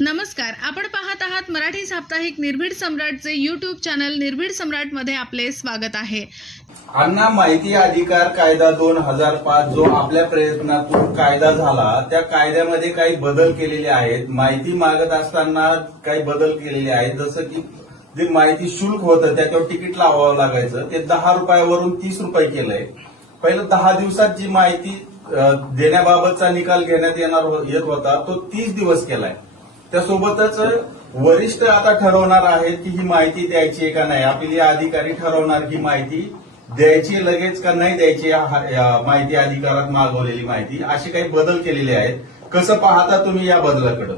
नमस्कार, आपण पाहत आहात मराठी साप्ताहिक निर्भीड सम्राटचे यूट्यूब चॅनल निर्भीड सम्राट मध्ये आपले स्वागत आहे। अण्णा माहिती अधिकार कायदा 2005 जो आपल्या प्रयत्नातून कायदा झाला त्या कायद्यामध्ये काही बदल केलेले आहेत। माहिती मागत असताना काही बदल केलेले आहेत, जसं की जे माहिती शुल्क होतं त्याच्यावर तिकीट लावावं लागायचं ते 10 रुपयावरून 30 रुपये केलंय। पहिलं 10 दिवसात जी माहिती देण्याबाबतचा निकाल घेण्यात येत होता तो 30 दिवस केलाय। त्यासोबतच वरिष्ठ आता ठरवणार आहेत की ही माहिती द्यायची आहे का नाही। आपली अधिकारी ठरवणार की माहिती द्यायची लगेच का नाही द्यायची, माहिती अधिकारात मागवलेली माहिती, असे काही बदल केलेले आहेत। कसं पाहता तुम्ही या बदलाकडे?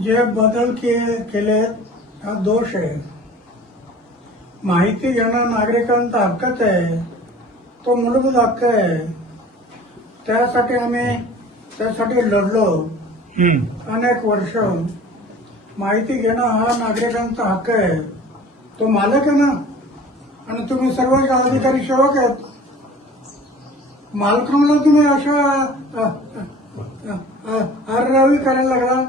जे बदल केले हा दोष आहे। माहिती घेणं नागरिकांचा हक्कच आहे, तो मूलभूत हक्क आहे। त्यासाठी लढलो अनेक वर्ष। माहिती घेणं हा नागरिकांचा हक्क आहे, तो मालक आहे ना। आणि तुम्ही सर्व अधिकारी सेवक आहेत, मालकांना तुम्ही अशा आररावी करायला लागला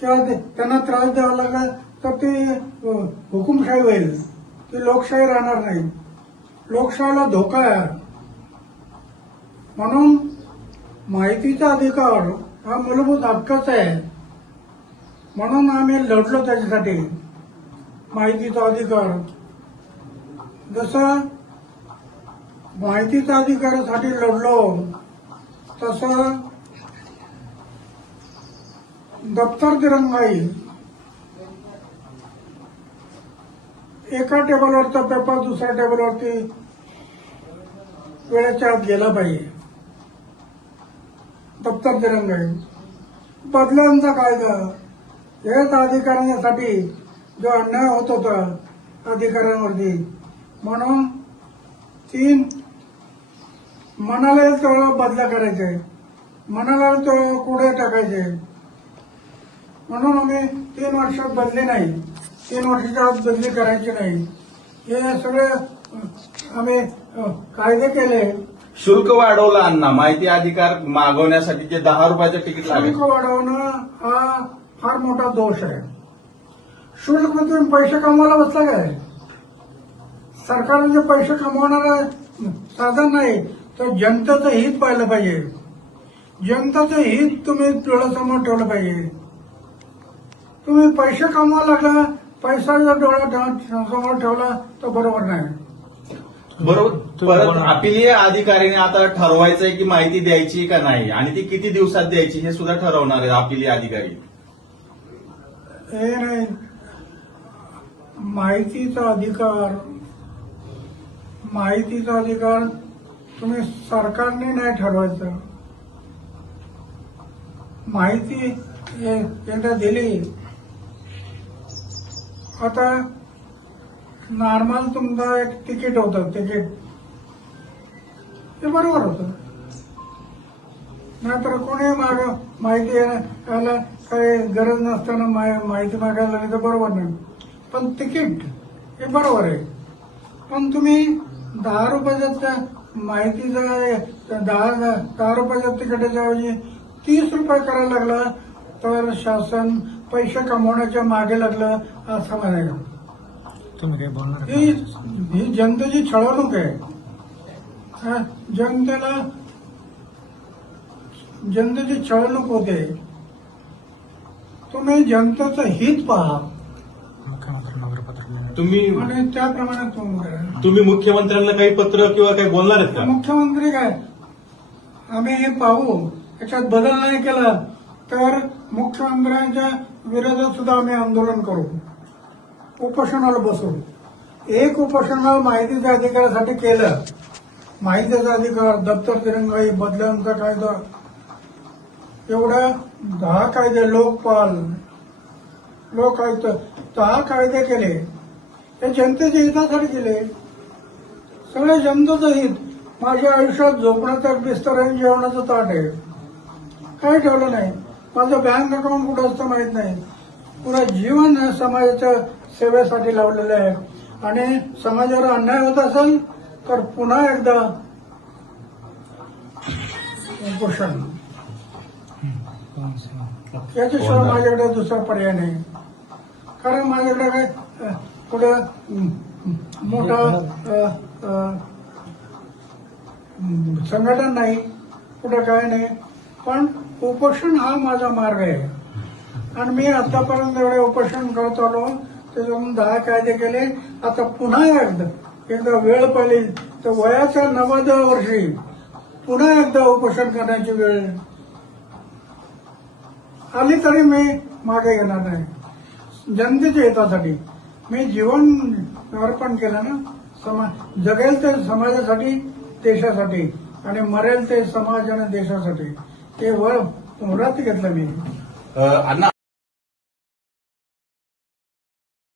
किंवा त्यांना त्रास द्यावा लागला तर ती हुकुमशाही होईल, ती लोकशाही राहणार नाही। लोकशाहीला धोका आहे। म्हणून माहितीचा अधिकार हा मूलभूत हक्कच आहे, म्हणून आम्ही लढलो त्याच्यासाठी। माहितीचा अधिकार, जसं माहितीच्या अधिकारासाठी लढलो तसं दप्तर दिरंगाई, एका टेबलवरचा पेपर दुसऱ्या टेबलवरती वेळेच्या आत गेला पाहिजे। दप्तर दिरंगाई, बदलांचा कायदा, हेच अधिकाऱ्यांसाठी जो अन्याय होत होता अधिकाऱ्यांवरती, म्हणून 3 मनाला येईल तेवढा बदला करायचे, मनाला येईल तेवढा कुठे टाकायचे। म्हणून आम्ही 3 वर्षात बदली नाही, 3 वर्षाच्या आत बदली करायची नाही, हे सगळे आम्ही कायदे केले। शुल्क वाढवलं अण्णा, माहिती अधिकार मागवण्यासाठी जे 10 रुपयाचं तिकीट लागेल, शुल्क वाढवणं हा फार मोठा दोष आहे। शुल्क म्हणजे तुम्ही पैसे कमवायला बसला काय? सरकार म्हणजे पैसे कमवणारं साधन नाही, तर जनतेचं हित पाहिलं पाहिजे। जनतेचं हित तुम्ही डोळ्यासमोर ठेवलं पाहिजे। तुम्ही पैसे कमवायला लागला, पैसा जर डोळ्यासमोर ठेवला तर बरोबर नाही। बरोबर। परत अपीलीय अधिकाऱ्याने आता ठरवायचंय की माहिती द्यायची का नाही, आणि ती किती दिवसात द्यायची हे सुद्धा ठरवणार आहे अपीलीय अधिकारी। हे नाही, माहितीचा अधिकार तुम्ही सरकारने नाही ठरवायचं। माहिती एकदा दिली, आता नॉर्मल तुमचं एक तिकीट होतं, ते बरोबर होतं, नाहीतर कोणी माहिती यायला काही गरज नसताना माहिती मागायला लागली तर बरोबर नाही। पण तिकीट हे बरोबर आहे, पण तुम्ही 10 रुपयाच्या माहितीचा 10 रुपयाच्या तिकिटाच्या ऐवजी 30 रुपये करायला लागला तर शासन पैसे कमवण्याच्या मागे लागलं असं म्हणायला। तुम्ही काय बोलणार? ही जनतेची छळवणूक आहे। जनतेची छळवणूक होते। तुम्ही जनतेचं हित पहा तुम्ही आणि त्याप्रमाणे तुम्ही मुख्यमंत्र्यांना काही पत्र किंवा काही बोलणार आहेत का? मुख्यमंत्री काय, आम्ही हे पाहू, याच्यात बदल नाही केला तर मुख्यमंत्र्यांच्या विरोधात सुद्धा आम्ही आंदोलन करू, उपोषणाला बसू। एक उपोषणाला माहितीच्या अधिकारासाठी केलं, माहितीचा अधिकार, दप्तर दिरंगाई, बदल्यांचा कायदा, एवढ्या 10 कायदे, लोकपाल, लोकायुक्त, 10 कायदे केले। हे जनतेच्या हितासाठी केले, सगळे जनतेचं हित। माझ्या आयुष्यात झोपण्याचा बिस्तर आहे, जेवणाचं ताट आहे, काही ठेवलं नाही। माझं बँक अकाउंट कुठं असतं माहित नाही। पुरा जीवन समाजाच्या सेवेसाठी लावलेलं आहे, आणि समाजावर अन्याय होत असेल तर पुन्हा एकदा उपोषण याच्याशिवाय माझ्याकडे दुसरा पर्याय नाही. कारण माझ्याकडे काय पुढे मोठा संघटन नाही, कुठं काय नाही. पण उपोषण हा माझा मार्ग आहे. आणि मी आतापर्यंत एवढे उपोषण करत आलो, त्याच्यातून 10 कायदे केले. आता पुन्हा एकदा वेळ पाहिली तर वयाच्या 90व्या वर्षी पुन्हा एकदा उपोषण करण्याची वेळ आली तरी मी मागे येणार नाही. जनतेच्या हितासाठी मी जीवन अर्पण केलं ना. जगेल ते समाजासाठी, देशासाठी, आणि मरेल ते समाज आणि देशासाठी. ते व्रत घेतलं मी. अण्णा